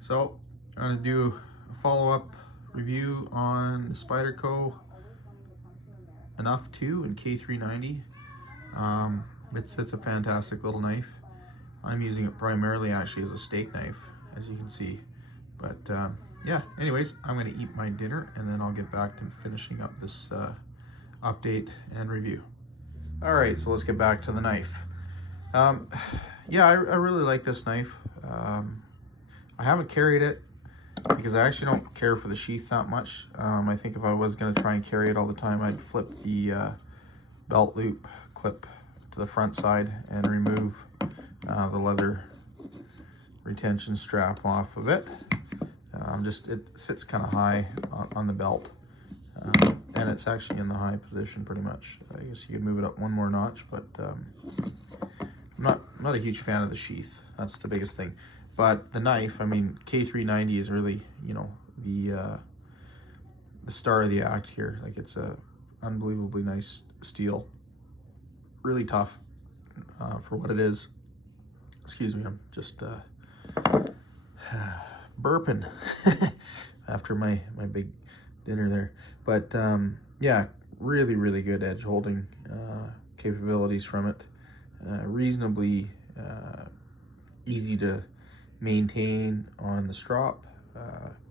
So I'm going to do a follow-up review on the Spyderco Enuff 2 and K390. It's a fantastic little knife. I'm using it primarily actually as a steak knife, as you can see. But yeah, anyways, I'm going to eat my dinner and then I'll get back to finishing up this update and review. All right, so let's get back to the knife. Yeah, I really like this knife. I haven't carried it because I actually don't care for the sheath that much. I think if I was going to try and carry it all the time, I'd flip the belt loop clip to the front side and remove the leather retention strap off of it. It sits kind of high on the belt, and it's actually in the high position pretty much. I guess you could move it up one more notch, but I'm not a huge fan of the sheath. That's the biggest thing. But the knife, I mean, K390 is really, you know, the star of the act here. Like, it's a unbelievably nice steel, really tough for what it is. Excuse me, I'm just burping after my big dinner there. But yeah, really good edge holding capabilities from it. Reasonably easy to maintain on the strop,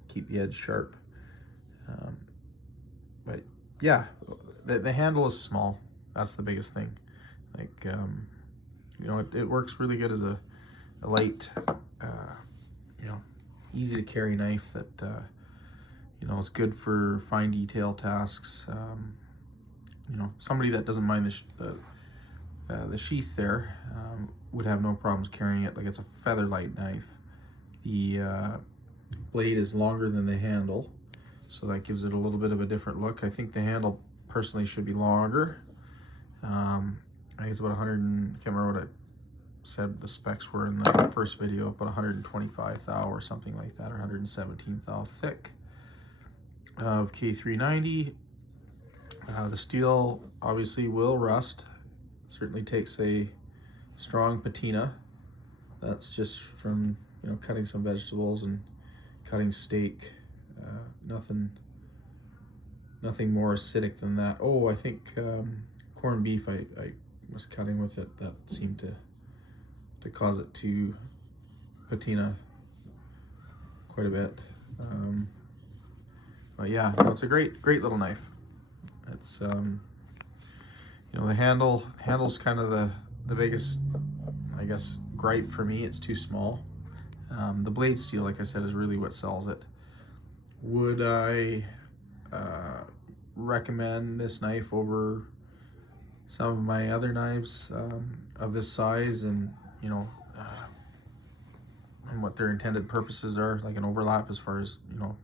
keep the edge sharp. But yeah, the handle is small. That's the biggest thing. Like, you know, it works really good as a light, you know, easy to carry knife that, you know, is good for fine detail tasks. You know, somebody that doesn't mind the sheath there would have no problems carrying it. Like, it's a feather light knife. The blade is longer than the handle, so that gives it a little bit of a different look. I think the handle personally should be longer. I think it's about 100, can't remember what I said the specs were in the first video, about 125 thou or something like that, or 117 thou thick of K390. The steel obviously will rust. It certainly takes a strong patina. That's just from, you know, cutting some vegetables and cutting steak. Nothing more acidic than that. Oh, I think corned beef I was cutting with it, that seemed to cause it to patina quite a bit. But yeah, no, it's a great little knife. It's you know, the handle's kind of the biggest, I guess, gripe for me. It's too small. The blade steel, like I said, is really what sells it. Would I recommend this knife over some of my other knives of this size, and, you know, and what their intended purposes are, like an overlap as far as, you know,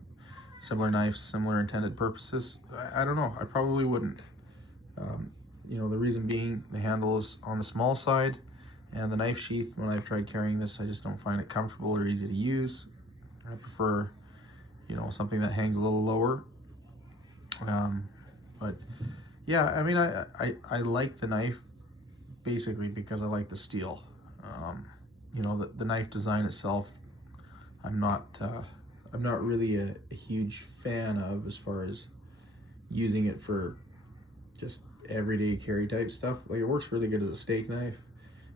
similar knives, similar intended purposes? I don't know. I probably wouldn't. You know, the reason being, the handle is on the small side, and the knife sheath, when I've tried carrying this, I just don't find it comfortable or easy to use. I prefer, you know, something that hangs a little lower. But yeah, I mean, I like the knife basically because I like the steel. You know, the knife design itself, I'm not really a huge fan of, as far as using it for just everyday carry type stuff. Like, it works really good as a steak knife.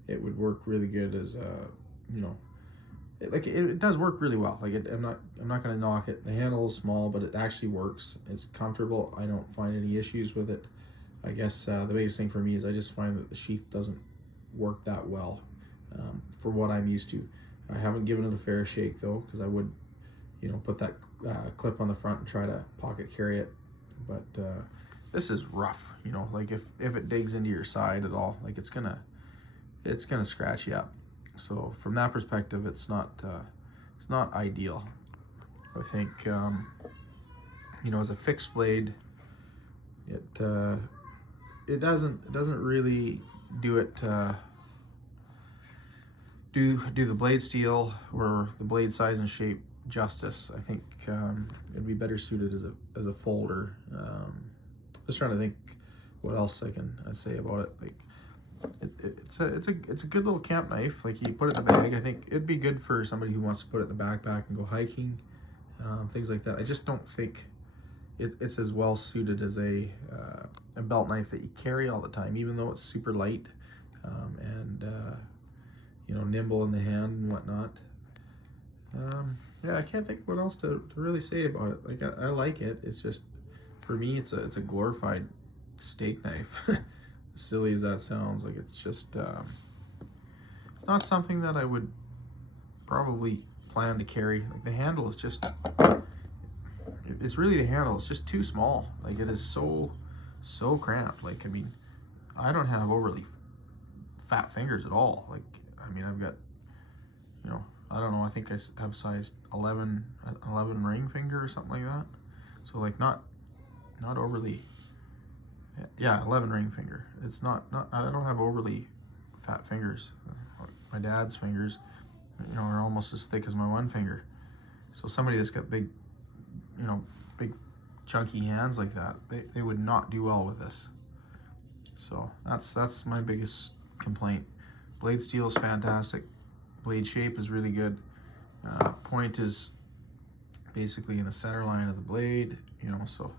It would work really good as a, you know, it does work really well. Like, I'm not gonna knock it. The handle is small, but it actually works. It's comfortable. I don't find any issues with it. I guess the biggest thing for me is I just find that the sheath doesn't work that well for what I'm used to. I haven't given it a fair shake though, because I would, you know, put that clip on the front and try to pocket carry it. But this is rough, you know. Like, if it digs into your side at all, like, it's gonna scratch you up. So from that perspective, it's not ideal. I think you know, as a fixed blade, it doesn't really do it do the blade steel or the blade size and shape justice. I think it'd be better suited as a folder. Just trying to think what else I can say about it. Like, it's a good little camp knife. Like, you put it in the bag. I think it'd be good for somebody who wants to put it in the backpack and go hiking, things like that. I just don't think it's as well suited as a belt knife that you carry all the time, even though it's super light, and you know, nimble in the hand and whatnot. Yeah, I can't think of what else to really say about it. Like, I like it. It's just, for me, it's a glorified steak knife. As silly as that sounds, like, it's just it's not something that I would probably plan to carry. Like, the handle is just, it's really the handle. It's just too small. Like, it is so cramped. Like, I mean, I don't have overly fat fingers at all. Like, I mean, I've got, you know, I don't know, I think I have size 11 ring finger or something like that. So, like, not overly, yeah, 11 ring finger. It's not, I don't have overly fat fingers. My dad's fingers, you know, are almost as thick as my one finger. So somebody that's got big, you know, big chunky hands like that, they would not do well with this. So that's my biggest complaint. Blade steel is fantastic. Blade shape is really good. Point is basically in the center line of the blade, you know, so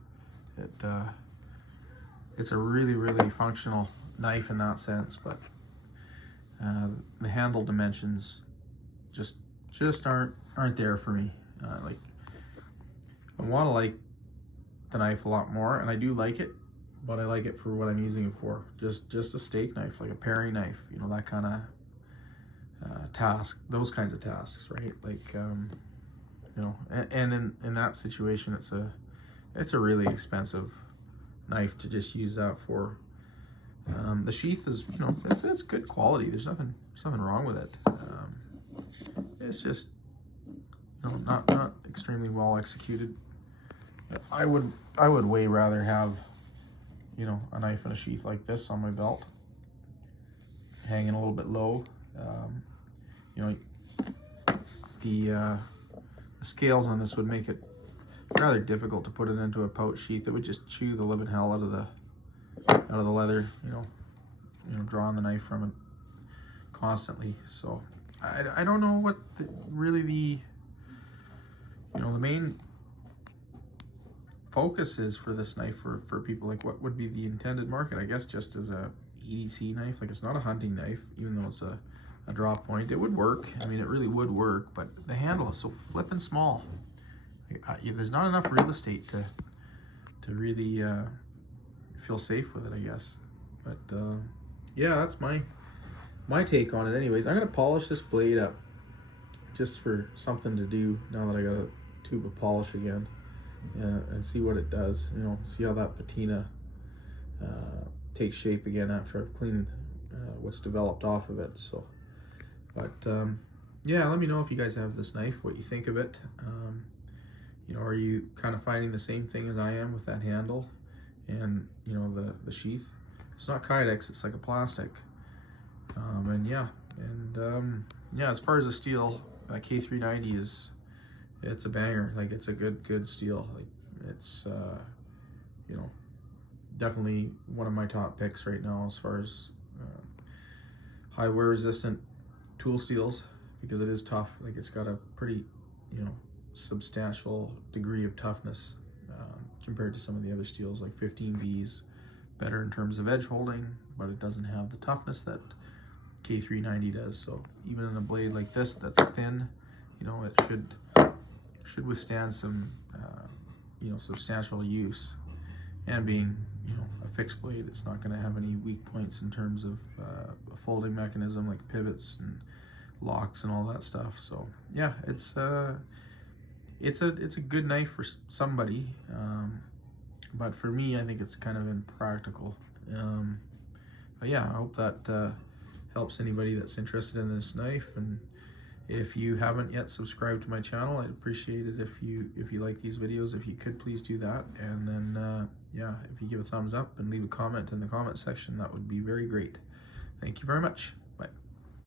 it's a really functional knife in that sense. But the handle dimensions just aren't there for me. Like, I want to like the knife a lot more, and I do like it, but I like it for what I'm using it for. Just a steak knife, like a paring knife, you know, that kind of task, those kinds of tasks, right? Like, you know, and in that situation, it's a really expensive knife to just use that for. The sheath is, you know, it's good quality. There's nothing wrong with it. It's just, you know, not extremely well executed. I would way rather have, you know, a knife and a sheath like this on my belt, hanging a little bit low. You know, the scales on this would make it rather difficult to put it into a pouch sheath. It would just chew the living hell out of the leather, you know, drawing the knife from it constantly. So I don't know what really the main focus is for this knife for people. Like, what would be the intended market? I guess just as a EDC knife. Like, it's not a hunting knife, even though it's a draw point. It would work. I mean, it really would work, but the handle is so flippin' small. Like, there's not enough real estate to really feel safe with it, I guess. But yeah, that's my take on it. Anyways, I'm gonna polish this blade up just for something to do now that I got a tube of polish again, and see what it does. You know, see how that patina takes shape again after I've cleaned what's developed off of it. So, but yeah, let me know if you guys have this knife, what you think of it. You know, are you kind of finding the same thing as I am with that handle and, you know, the sheath? It's not Kydex, it's like a plastic. And yeah, yeah, as far as the steel, K390 it's a banger. Like, it's a good steel. Like, it's you know, definitely one of my top picks right now as far as high wear resistant tool steels, because it is tough. Like, it's got a pretty, you know, substantial degree of toughness compared to some of the other steels. Like 15B's better in terms of edge holding, but it doesn't have the toughness that K390 does. So even in a blade like this that's thin, you know, it should withstand some you know, substantial use. And being, you know, a fixed blade, it's not going to have any weak points in terms of a folding mechanism like pivots and locks and all that stuff. So yeah, it's a good knife for somebody, but for me, I think it's kind of impractical. But yeah, I hope that helps anybody that's interested in this knife. And if you haven't yet subscribed to my channel, I'd appreciate it if you like these videos. If you could, please do that. And then yeah, if you give a thumbs up and leave a comment in the comment section, that would be very great. Thank you very much.